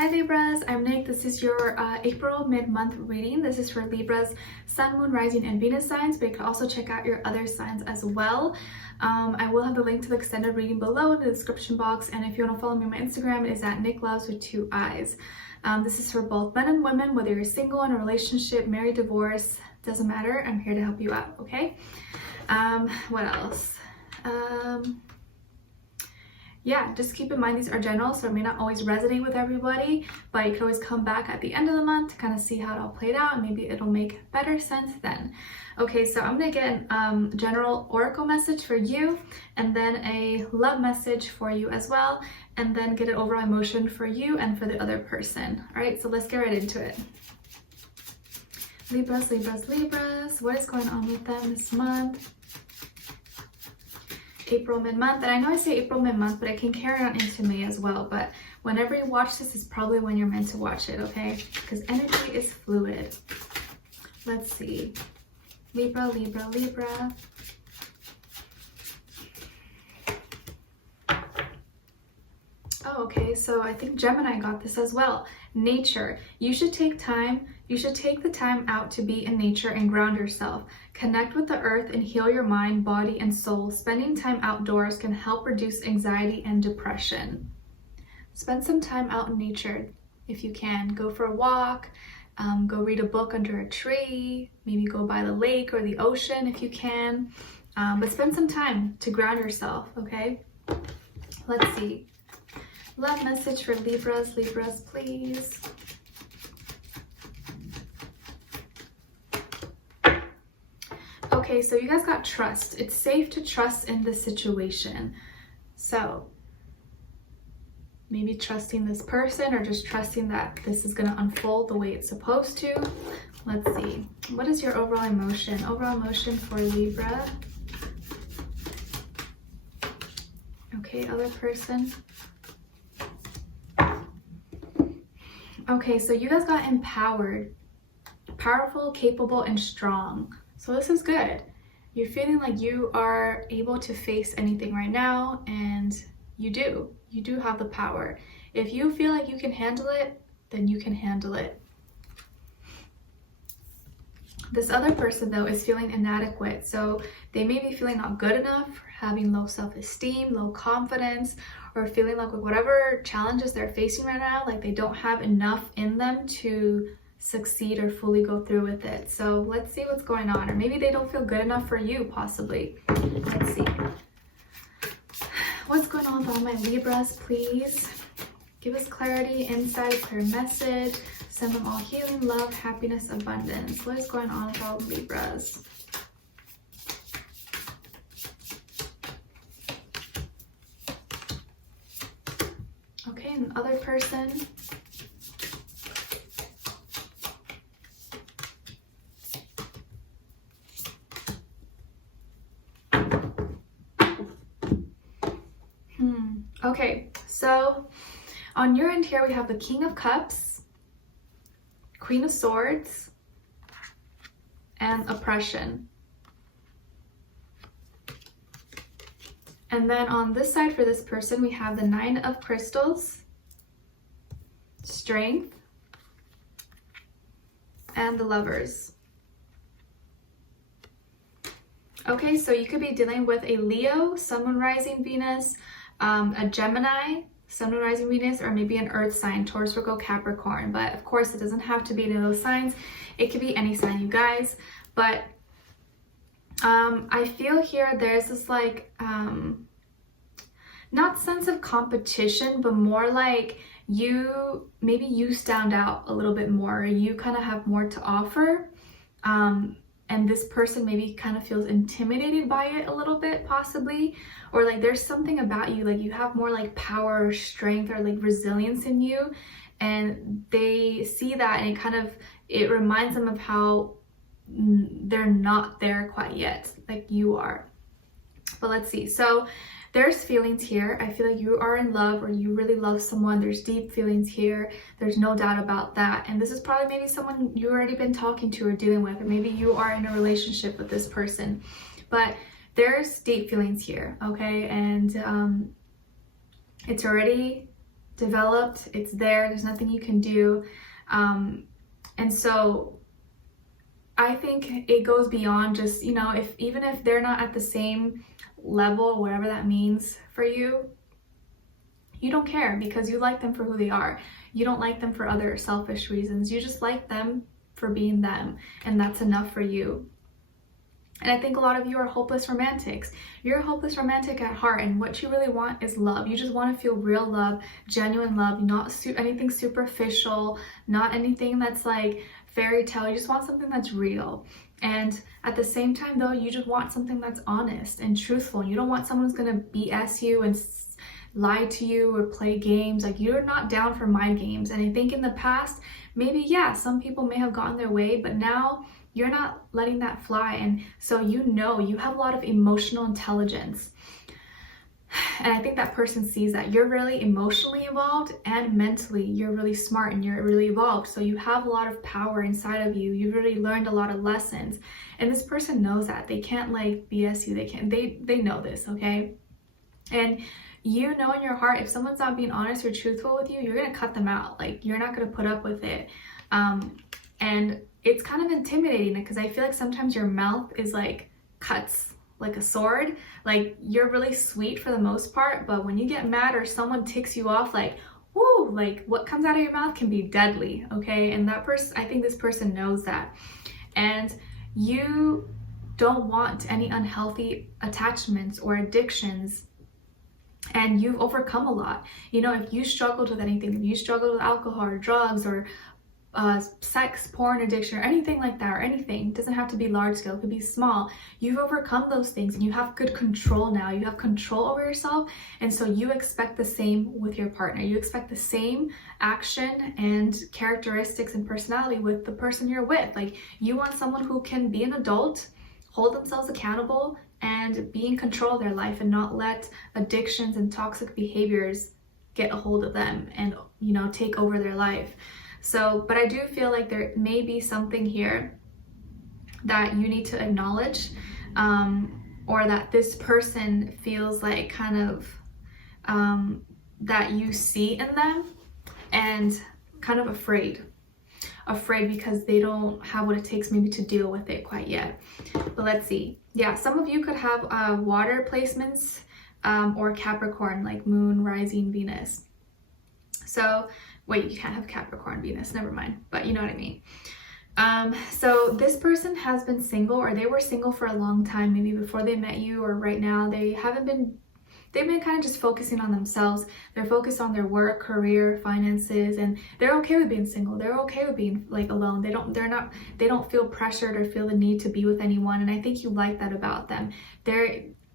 Hi Libras, I'm Nick. This is your April mid-month reading. This is for Libras, Sun, Moon, Rising, and Venus signs, but you can also check out your other signs as well. I will have the link to the extended reading below in the description box, and if you want to follow me on my Instagram, it is at Nicloves with 2 eyes. This is for both men and women, whether you're single, in a relationship, married, divorced, doesn't matter. I'm here to help you out, okay? What else? Yeah, just keep in mind these are general, so it may not always resonate with everybody, but you can always come back at the end of the month to kind of see how it all played out, and maybe it'll make better sense then. Okay, so I'm gonna get a general oracle message for you, and then a love message for you as well, and then get an overall emotion for you and for the other person. All right, so let's get right into it. Libras, Libras, Libras, what is going on with them this month? April mid-month, and I know I say April mid-month, but I can carry on into May as well, but whenever you watch this is probably when you're meant to watch it, okay? Because energy is fluid. Let's see. Libra, Libra, Libra. Oh, okay, so I think Gemini got this as well. Nature. You should take the time out to be in nature and ground yourself. Connect with the earth and heal your mind, body, and soul. Spending time outdoors can help reduce anxiety and depression. Spend some time out in nature if you can. Go for a walk, go read a book under a tree, maybe go by the lake or the ocean if you can. But spend some time to ground yourself, okay? Let's see. Love message for Libras. Libras, please. Okay, so you guys got trust. It's safe to trust in this situation. So maybe trusting this person or just trusting that this is going to unfold the way it's supposed to. Let's see. What is your overall emotion? Overall emotion for Libra. Okay, other person. Okay, so you guys got empowered, powerful, capable, and strong. So this is good. You're feeling like you are able to face anything right now, and you do. You do have the power. If you feel like you can handle it, then you can handle it. This other person though is feeling inadequate. So they may be feeling not good enough, having low self-esteem, low confidence, or feeling like with whatever challenges they're facing right now, like they don't have enough in them to succeed or fully go through with it. So let's see what's going on. Or maybe they don't feel good enough for you, possibly. Let's see. What's going on with all my Libras, please? Give us clarity, insight, clear message. Send them all healing, love, happiness, abundance. What is going on with all Libras? Okay, and the other person. Okay, so on your end here we have the King of Cups, Queen of Swords, and Oppression. And then on this side for this person we have the Nine of Crystals, Strength, and the Lovers. Okay, so you could be dealing with a Leo, Sun, Moon, Rising, Venus, a Gemini, Sun, Moon, Rising, Venus, or maybe an Earth sign, Taurus, Virgo, Capricorn. But of course, it doesn't have to be any of those signs. It could be any sign, you guys. But I feel here there's this like, not sense of competition, but more like maybe you stand out a little bit more. You kind of have more to offer. And this person maybe kind of feels intimidated by it a little bit, possibly. Or like there's something about you, like you have more like power or strength or like resilience in you. And they see that and it reminds them of how they're not there quite yet, like you are. But let's see. So there's feelings here. I feel like you are in love or you really love someone. There's deep feelings here. There's no doubt about that. And this is probably maybe someone you've already been talking to or dealing with, or maybe you are in a relationship with this person. But there's deep feelings here, okay? And it's already developed, it's there's nothing you can do. And so I think it goes beyond just, you know, even if they're not at the same level, whatever that means for you, you don't care because you like them for who they are. You don't like them for other selfish reasons. You just like them for being them, and that's enough for you. And I think a lot of you are hopeless romantics. You're a hopeless romantic at heart, and what you really want is love. You just want to feel real love, genuine love, not anything superficial, not anything that's like fairy tale. You just want something that's real. And at the same time though, you just want something that's honest and truthful. You don't want someone who's gonna BS you and lie to you or play games. Like, you're not down for mind games. And I think in the past, maybe, yeah, some people may have gotten their way, but now you're not letting that fly. And so, you know, you have a lot of emotional intelligence. And I think that person sees that you're really emotionally evolved and mentally you're really smart and you're really evolved. So you have a lot of power inside of you. You've really learned a lot of lessons. And this person knows that. They can't like BS you. They know this, okay? And you know in your heart, if someone's not being honest or truthful with you, you're gonna cut them out. Like, you're not gonna put up with it. And it's kind of intimidating because I feel like sometimes your mouth is like cuts like a sword. Like, you're really sweet for the most part, but when you get mad or someone ticks you off, like, whoo, like what comes out of your mouth can be deadly, okay? And that person, I think this person knows that. And you don't want any unhealthy attachments or addictions. And you've overcome a lot. You know, if you struggled with anything, if you struggled with alcohol or drugs or sex, porn addiction, or anything like that, or anything, it doesn't have to be large scale, it could be small. You've overcome those things and you have good control now. You have control over yourself. And so you expect the same with your partner. You expect the same action and characteristics and personality with the person you're with. Like, you want someone who can be an adult, hold themselves accountable, and be in control of their life and not let addictions and toxic behaviors get a hold of them and, you know, take over their life. So, but I do feel like there may be something here that you need to acknowledge, or that this person feels like kind of that you see in them, and kind of afraid because they don't have what it takes maybe to deal with it quite yet. But let's see. Yeah, some of you could have water placements or Capricorn, like Moon, Rising, Venus. So, wait, you can't have Capricorn, Venus, never mind. But you know what I mean. So this person has been single, or they were single for a long time, maybe before they met you, or right now. They've been kind of just focusing on themselves. They're focused on their work, career, finances, and they're okay with being single. They're okay with being like alone. They don't feel pressured or feel the need to be with anyone. And I think you like that about them.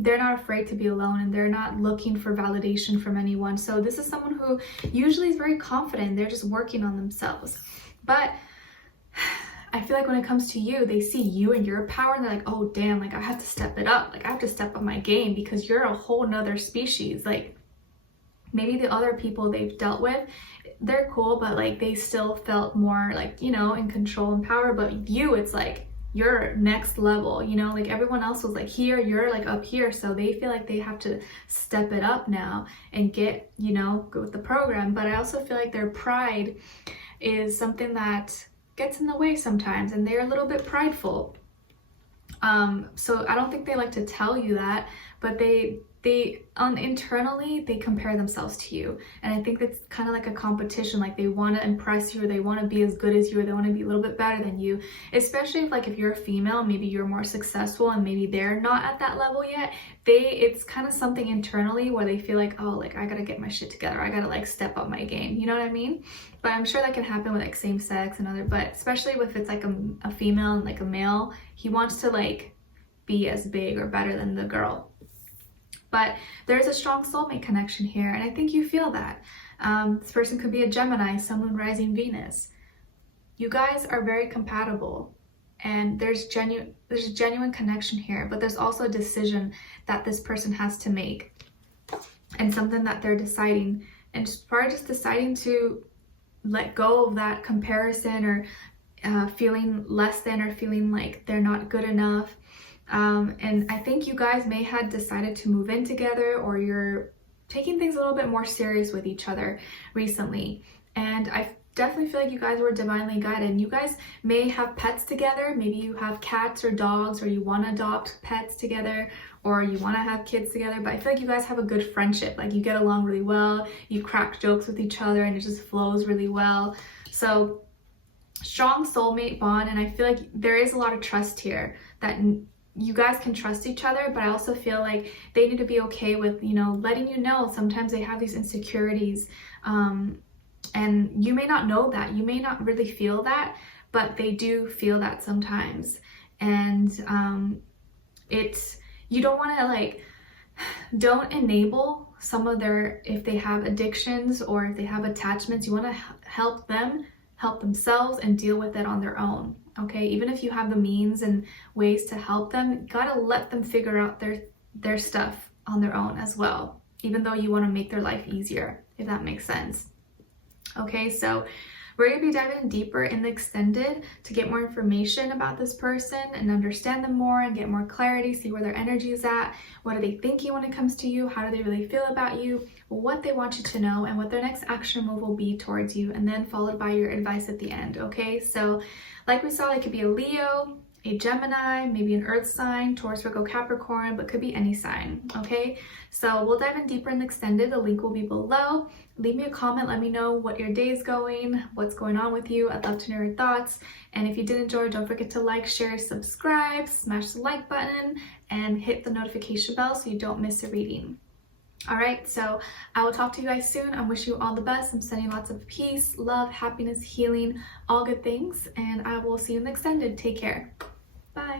They're not afraid to be alone, and they're not looking for validation from anyone. So this is someone who usually is very confident. They're just working on themselves. But I feel like when it comes to you, they see you and your power, and they're like, oh damn, like I have to step it up. Like I have to step up my game because you're a whole nother species. Like maybe the other people they've dealt with, they're cool, but like they still felt more like, you know, in control and power. But you, it's like you're next level, you know, like everyone else was like here, you're like up here. So they feel like they have to step it up now and get, you know, go with the program. But I also feel like their pride is something that gets in the way sometimes, and they're a little bit prideful. So I don't think they like to tell you that, but they internally they compare themselves to you, and I think that's kind of like a competition. Like they want to impress you, or they want to be as good as you, or they want to be a little bit better than you. Especially if you're a female, maybe you're more successful and maybe they're not at that level yet. It's kind of something internally where they feel like, oh, like I gotta get my shit together, I gotta like step up my game, you know what I mean? But I'm sure that can happen with like same sex and other, but especially if it's like a female and like a male, he wants to like be as big or better than the girl. But there's a strong soulmate connection here, and I think you feel that. This person could be a Gemini, Sun, Moon, Rising, Venus. You guys are very compatible, and there's a genuine connection here, but there's also a decision that this person has to make, and something that they're deciding, and probably just deciding to let go of that comparison, or feeling less than, or feeling like they're not good enough. And I think you guys may have decided to move in together, or you're taking things a little bit more serious with each other recently. And I definitely feel like you guys were divinely guided. You guys may have pets together. Maybe you have cats or dogs, or you want to adopt pets together, or you want to have kids together. But I feel like you guys have a good friendship. Like, you get along really well, you crack jokes with each other, and it just flows really well. So strong soulmate bond. And I feel like there is a lot of trust here, that you guys can trust each other, but I also feel like they need to be okay with, you know, letting you know sometimes they have these insecurities. And you may not know that, you may not really feel that, but they do feel that sometimes. And you don't want to, like, don't enable some of their, if they have addictions or if they have attachments, you want to help them help themselves and deal with it on their own. Okay, even if you have the means and ways to help them, you gotta let them figure out their stuff on their own as well, even though you want to make their life easier, if that makes sense. Okay, so we're going to be diving deeper in the extended to get more information about this person and understand them more and get more clarity, see where their energy is at, what are they thinking when it comes to you, how do they really feel about you, what they want you to know, and what their next action move will be towards you, and then followed by your advice at the end. Okay, so like we saw, it could be a Leo, a Gemini, maybe an earth sign, Taurus, Virgo, Capricorn, but could be any sign. Okay, so we'll dive in deeper in the extended. The link will be below. Leave me a comment, let me know what your day is going, what's going on with you. I'd love to know your thoughts. And if you did enjoy, don't forget to like, share, subscribe, smash the like button, and hit the notification bell so you don't miss a reading. All right, so I will talk to you guys soon. I wish you all the best. I'm sending lots of peace, love, happiness, healing, all good things, and I will see you in the extended. Take care. Bye.